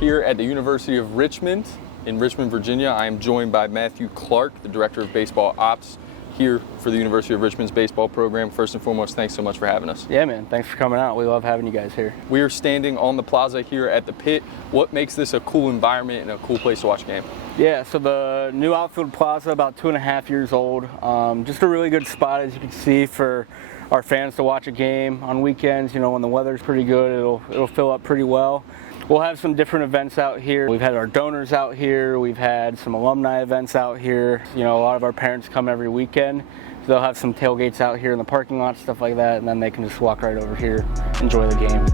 Here at the University of Richmond in Richmond, Virginia. I am joined by Matthew Clark, the Director of Baseball Ops here for the University of Richmond's baseball program. First and foremost, thanks so much for having us. Yeah, man, thanks for coming out. We love having you guys here. We are standing on the plaza here at the Pitt. What makes this a cool environment and a cool place to watch a game? Yeah, so the new outfield plaza, about 2.5 years old. Just a really good spot, as you can see, for our fans to watch a game on weekends. You know, when the weather's pretty good, it'll fill up pretty well. We'll have some different events out here. We've had our donors out here. We've had some alumni events out here. You know, a lot of our parents come every weekend. So they'll have some tailgates out here in the parking lot, stuff like that, and then they can just walk right over here, enjoy the game.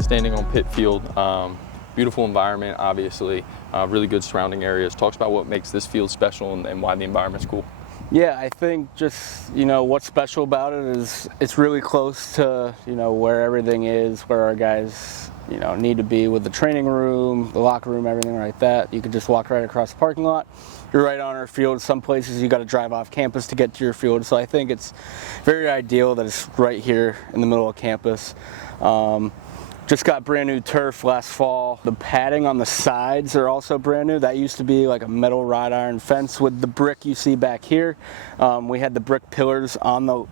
Standing on Pitt Field, beautiful environment, obviously, really good surrounding areas. Talks about what makes this field special and why the environment's cool. Yeah, I think just, you know, what's special about it is it's really close to, you know, where everything is, where our guys, you know, need to be with the training room, the locker room, everything like that. You could just walk right across the parking lot. You're right on our field. Some places you got to drive off campus to get to your field. So I think it's very ideal that it's right here in the middle of campus. Just got brand new turf last fall. The padding on the sides are also brand new. That used to be like a metal wrought iron fence with the brick you see back here. We had the brick pillars along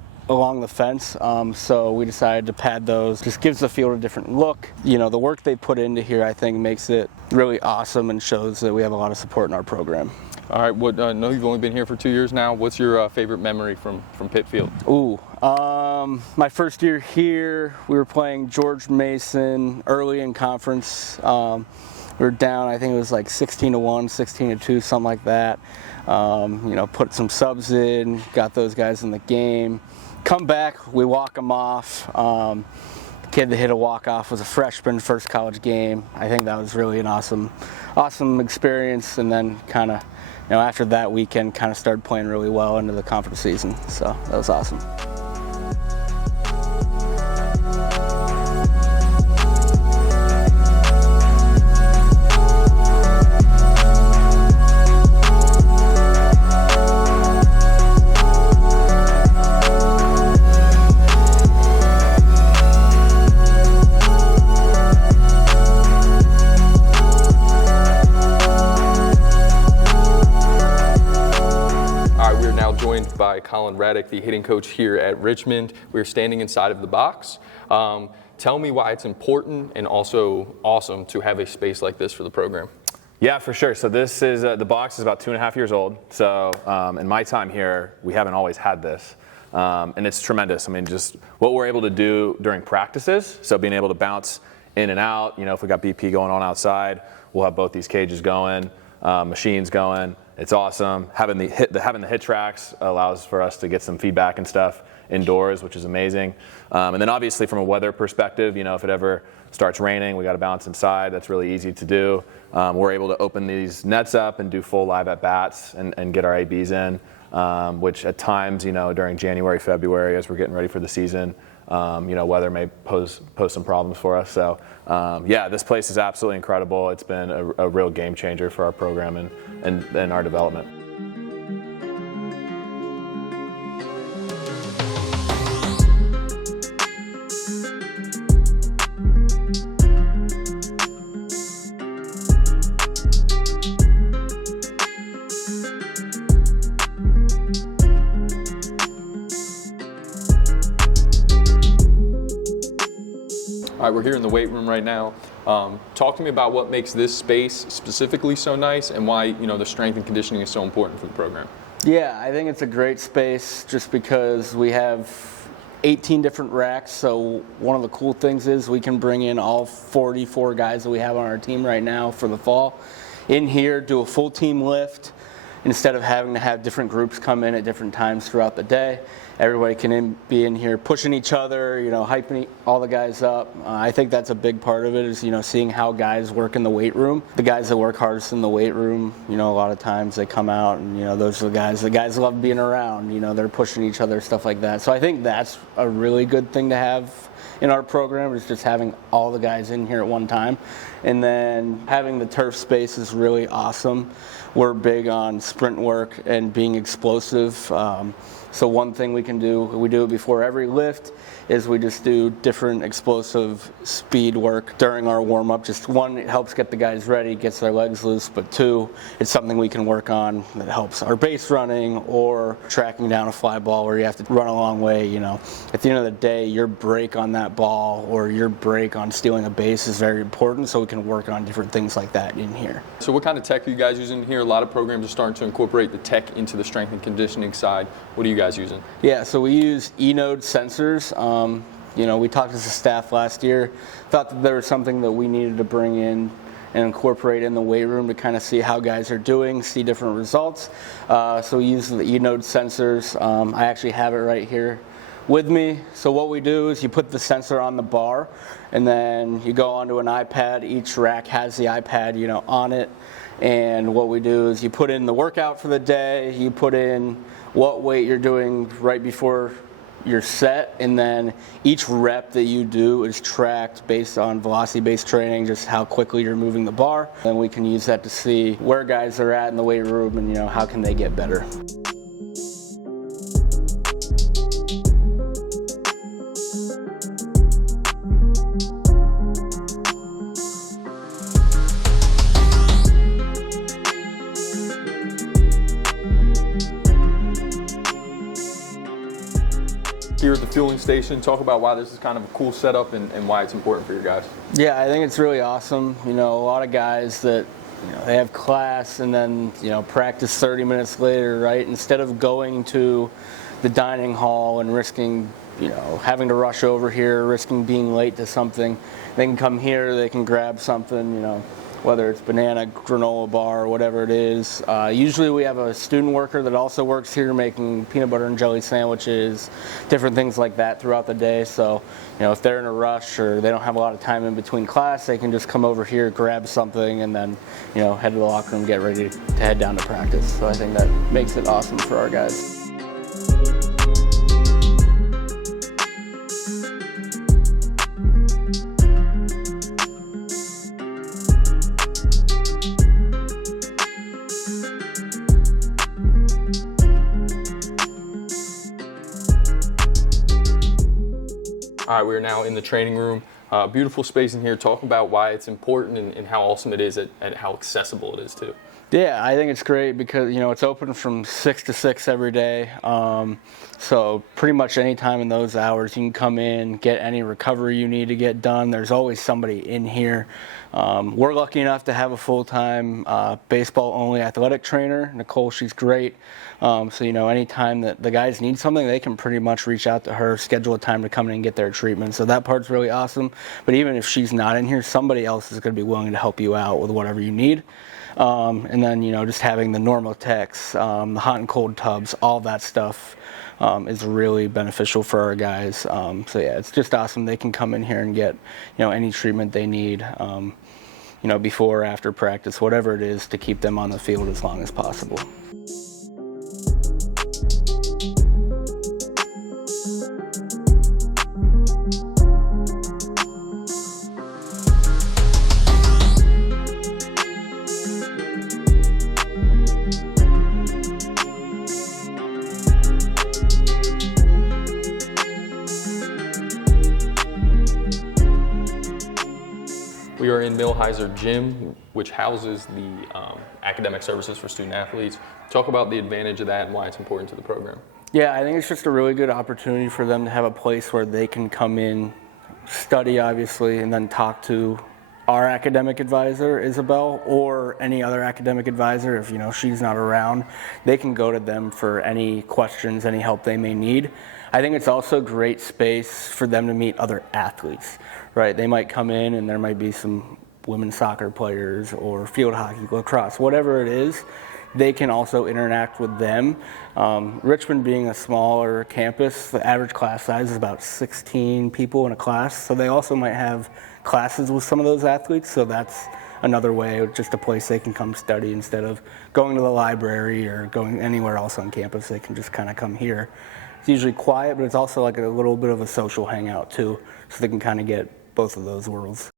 the fence, so we decided to pad those. Just gives the field a different look. You know, the work they put into here, I think, makes it really awesome and shows that we have a lot of support in our program. All right, I know you've only been here for 2 years now. What's your favorite memory from Pitt Field? Ooh, my first year here, we were playing George Mason early in conference. We were down, I think it was like 16-1, 16-2, something like that. You know, put some subs in, got those guys in the game. Come back, we walk them off. The kid that hit a walk-off was a freshman, first college game. I think that was really an awesome experience, and then kind of, you know, after that weekend, kind of started playing really well into the conference season. So that was awesome. By Colin Raddick, the hitting coach here at Richmond. We're standing inside of the box. Tell me why it's important and also awesome to have a space like this for the program. Yeah, for sure. So this is, the box is about 2.5 years old. So in my time here, we haven't always had this. And it's tremendous. I mean, just what we're able to do during practices. So being able to bounce in and out, you know, if we got BP going on outside, we'll have both these cages going, machines going. It's awesome. Having the hit tracks allows for us to get some feedback and stuff indoors, which is amazing. And then obviously from a weather perspective, you know, if it ever starts raining, we got to bounce inside. That's really easy to do. We're able to open these nets up and do full live at bats and get our ABs in, which at times, you know, during January, February, as we're getting ready for the season, you know, weather may pose some problems for us. So, yeah, this place is absolutely incredible. It's been a real game changer for our program and our development. All right, we're here in the weight room right now. Talk to me about what makes this space specifically so nice and why, you know, the strength and conditioning is so important for the program. Yeah, I think it's a great space just because we have 18 different racks, so one of the cool things is we can bring in all 44 guys that we have on our team right now for the fall in here, do a full team lift instead of having to have different groups come in at different times throughout the day. Everybody can be in here pushing each other, hyping all the guys up. I think that's a big part of it is, seeing how guys work in the weight room. The guys that work hardest in the weight room, a lot of times they come out and, those are the guys love being around, they're pushing each other, stuff like that. So I think that's a really good thing to have in our program is just having all the guys in here at one time. And then having the turf space is really awesome. We're big on sprint work and being explosive. So one thing we can do, we do it before every lift, is we just do different explosive speed work during our warm-up. Just one, it helps get the guys ready, gets their legs loose, but two, it's something we can work on that helps our base running or tracking down a fly ball where you have to run a long way. At the end of the day, your break on that ball or your break on stealing a base is very important, so we can work on different things like that in here. So what kind of tech are you guys using here? A lot of programs are starting to incorporate the tech into the strength and conditioning side. What are you guys using? Yeah, so we use E-node sensors. We talked as a staff last year, thought that there was something that we needed to bring in and incorporate in the weight room to kind of see how guys are doing, see different results. So we use the E-node sensors. I actually have it right here with me. So what we do is you put the sensor on the bar and then you go onto an iPad. Each rack has the iPad, on it. And what we do is you put in the workout for the day, you put in what weight you're doing right before your set, and then each rep that you do is tracked based on velocity-based training, just how quickly you're moving the bar. Then we can use that to see where guys are at in the weight room and how can they get better. Here at the fueling station, talk about why this is kind of a cool setup and why it's important for your guys. Yeah, I think it's really awesome. A lot of guys that they have class and then practice 30 minutes later, right? Instead of going to the dining hall and risking having to rush over here, risking being late to something, they can come here, they can grab something, whether it's banana, granola bar, or whatever it is. Usually we have a student worker that also works here making peanut butter and jelly sandwiches, different things like that throughout the day. So, if they're in a rush or they don't have a lot of time in between class, they can just come over here, grab something, and then, head to the locker room, get ready to head down to practice. So I think that makes it awesome for our guys. All right, we're now in the training room. Beautiful space in here. Talk about why it's important and how awesome it is and how accessible it is too. Yeah, I think it's great because, it's open from 6 to 6 every day. So pretty much any time in those hours, you can come in, get any recovery you need to get done. There's always somebody in here. We're lucky enough to have a full-time baseball-only athletic trainer. Nicole, she's great. So, anytime that the guys need something, they can pretty much reach out to her, schedule a time to come in and get their treatment. So that part's really awesome. But even if she's not in here, somebody else is going to be willing to help you out with whatever you need. And then, just having the normal techs, the hot and cold tubs, all that stuff is really beneficial for our guys. So yeah, it's just awesome. They can come in here and get, any treatment they need, before or after practice, whatever it is to keep them on the field as long as possible. We are in Millheiser Gym, which houses the academic services for student athletes. Talk about the advantage of that and why it's important to the program. Yeah, I think it's just a really good opportunity for them to have a place where they can come in, study obviously, and then talk to our academic advisor, Isabel, or any other academic advisor, if she's not around, they can go to them for any questions, any help they may need. I think it's also a great space for them to meet other athletes, right? They might come in and there might be some women's soccer players or field hockey, lacrosse, whatever it is. They can also interact with them. Richmond being a smaller campus, the average class size is about 16 people in a class, so they also might have classes with some of those athletes, so that's another way, just a place they can come study instead of going to the library or going anywhere else on campus. They can just kind of come here. It's usually quiet, but it's also like a little bit of a social hangout too, so they can kind of get both of those worlds.